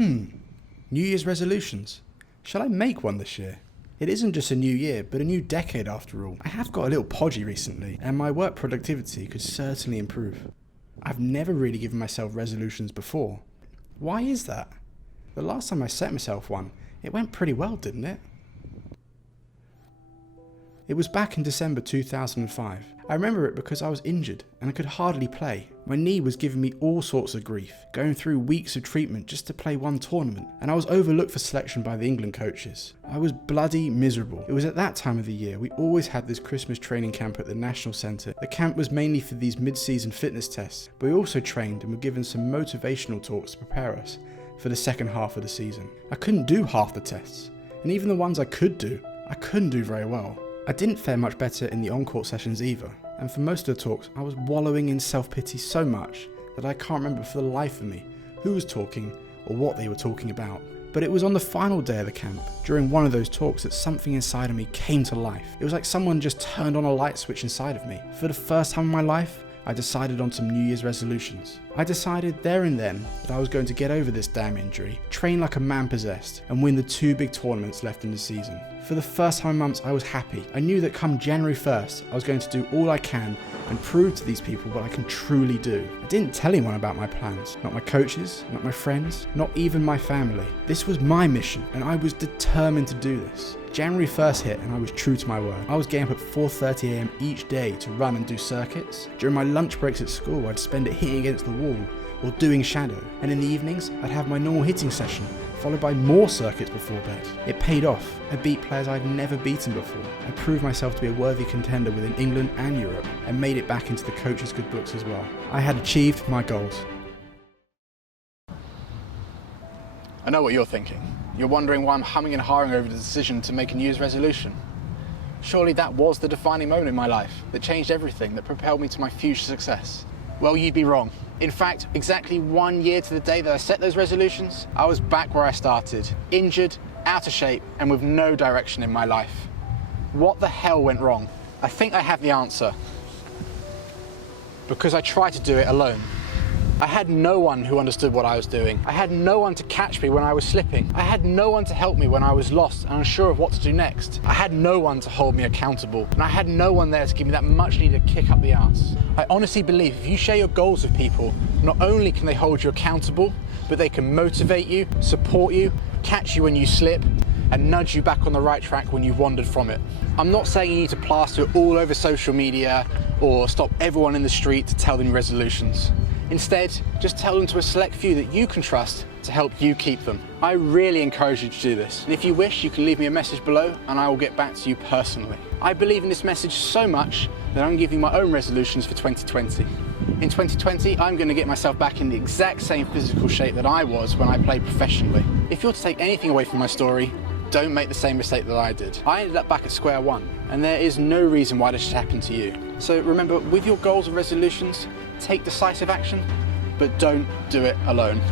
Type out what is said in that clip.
New Year's resolutions. Shall I make one this year? It isn't just a new year, but a new decade after all. I have got a little podgy recently, and my work productivity could certainly improve. I've never really given myself resolutions before. Why is that? The last time I set myself one, it went pretty well, didn't it? It was back in December 2005. I remember it because I was injured and I could hardly play. My knee was giving me all sorts of grief, going through weeks of treatment just to play one tournament, and I was overlooked for selection by the England coaches. I was bloody miserable. It was at that time of the year we always had this Christmas training camp at the National Centre. The camp was mainly for these mid-season fitness tests, but we also trained and were given some motivational talks to prepare us for the second half of the season. I couldn't do half the tests, and even the ones I could do, I couldn't do very well. I didn't fare much better in the on-court sessions either, and for most of the talks I was wallowing in self-pity so much that I can't remember for the life of me who was talking or what they were talking about. But it was on the final day of the camp, during one of those talks, that something inside of me came to life. It was like someone just turned on a light switch inside of me. For the first time in my life, I decided on some New Year's resolutions. I decided there and then that I was going to get over this damn injury, train like a man possessed, and win the 2 big tournaments left in the season. For the first time in months, I was happy. I knew that come January 1st, I was going to do all I can and prove to these people what I can truly do. I didn't tell anyone about my plans. Not my coaches, not my friends, not even my family. This was my mission, and I was determined to do this. January 1st hit and I was true to my word. I was getting up at 4:30 AM each day to run and do circuits. During my lunch breaks at school, I'd spend it hitting against the wall or doing shadow. And in the evenings, I'd have my normal hitting session, followed by more circuits before bed. It paid off. I beat players I'd never beaten before. I proved myself to be a worthy contender within England and Europe, and made it back into the coaches' good books as well. I had achieved my goals. I know what you're thinking. You're wondering why I'm humming and hawing over the decision to make a New Year's resolution. Surely that was the defining moment in my life that changed everything, that propelled me to my future success. Well, you'd be wrong. In fact, exactly 1 year to the day that I set those resolutions, I was back where I started, injured, out of shape, and with no direction in my life. What the hell went wrong? I think I have the answer. Because I tried to do it alone. I had no one who understood what I was doing. I had no one to catch me when I was slipping. I had no one to help me when I was lost and unsure of what to do next. I had no one to hold me accountable, and I had no one there to give me that much needed kick up the arse. I honestly believe if you share your goals with people, not only can they hold you accountable, but they can motivate you, support you, catch you when you slip, and nudge you back on the right track when you've wandered from it. I'm not saying you need to plaster it all over social media or stop everyone in the street to tell them your resolutions. Instead, just tell them to a select few that you can trust to help you keep them. I really encourage you to do this. And if you wish, you can leave me a message below and I will get back to you personally. I believe in this message so much that I'm giving my own resolutions for 2020. In 2020, I'm going to get myself back in the exact same physical shape that I was when I played professionally. If you're to take anything away from my story, don't make the same mistake that I did. I ended up back at square one, and there is no reason why this should happen to you. So remember, with your goals and resolutions, take decisive action, but don't do it alone.